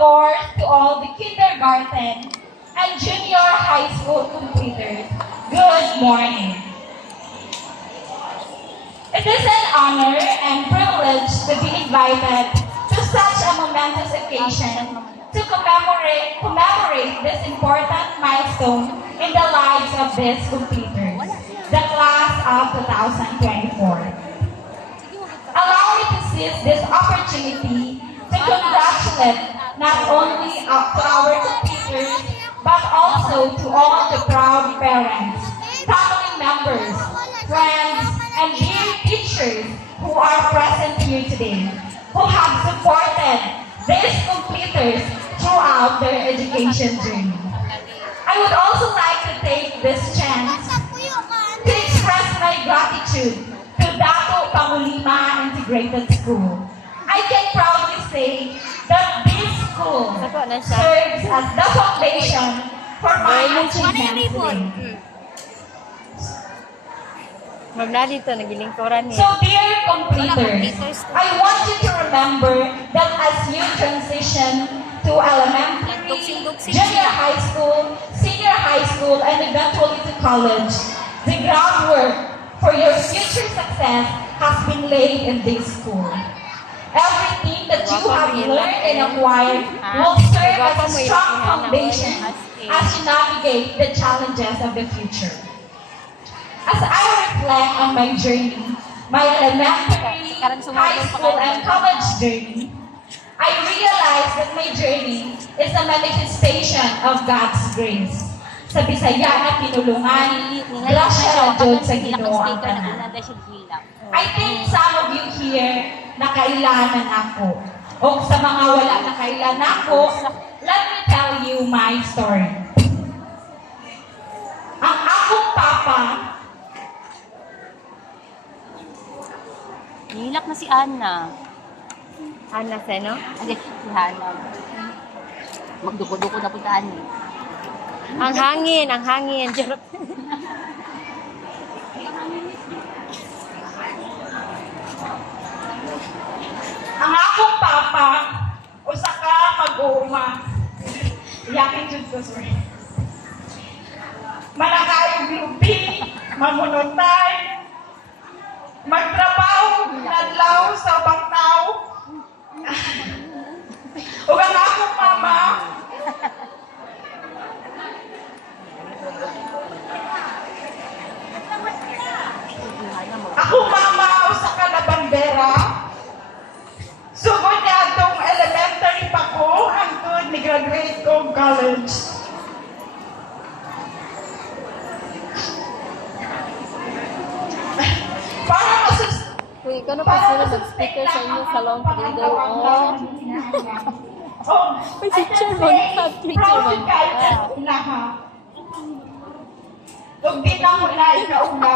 course, to all the kindergarten and junior high school completers, good morning. It is an honor and privilege to be invited to such a momentous occasion to commemorate this important milestone in the lives of these completers, the class of 2024. Allow me to seize this opportunity to congratulate not only to our completers, but also to all the proud parents, family members, friends, and dear teachers who are present here today, who have supported these completers throughout their education journey. I would also like to take this chance to express my gratitude to Dato Pangulima Integrated School. I can proudly say that this school serves as the foundation for my achievements today. So dear completers, I want you to remember that as you transition to elementary, junior high school, senior high school, and eventually to college, the groundwork for your future success has been laid in this school. Everything that you have learned and acquired will serve as a strong foundation as you navigate the challenges of the future. As I reflect on my journey, my elementary, high school, and college journey, I realize that my journey is a manifestation of God's grace. Sa Bisaya na tinulungan, grasya na Diyos sa Ginoo ang tanan. I think some of you here nakailanan ako. O sa mga wala nakailanan ako, let me tell you my story. Ang akong papa, nilak na si Ana. Ana Seno? Hindi, si Hana. Magduko-duko na po sa Ana. Ang hangin. Charot. ang akong papa, usa ka mag-uuma. Iyakin jud ko, sorry. Manakayong lubi, mamunotay, magtrabaho, nadlaw sa bangtaw. Ug ang akong mama, akong mama, usa ka na bandera. Sugod niya atong elementary pa ko, hangtod ni graduate ko college. Para masus... Uy, ikaw na pa sila mag-speaker sa inyo salon today. Oh, Uy, si Chairman, teacher mo. Huwag din ako na ikaw na.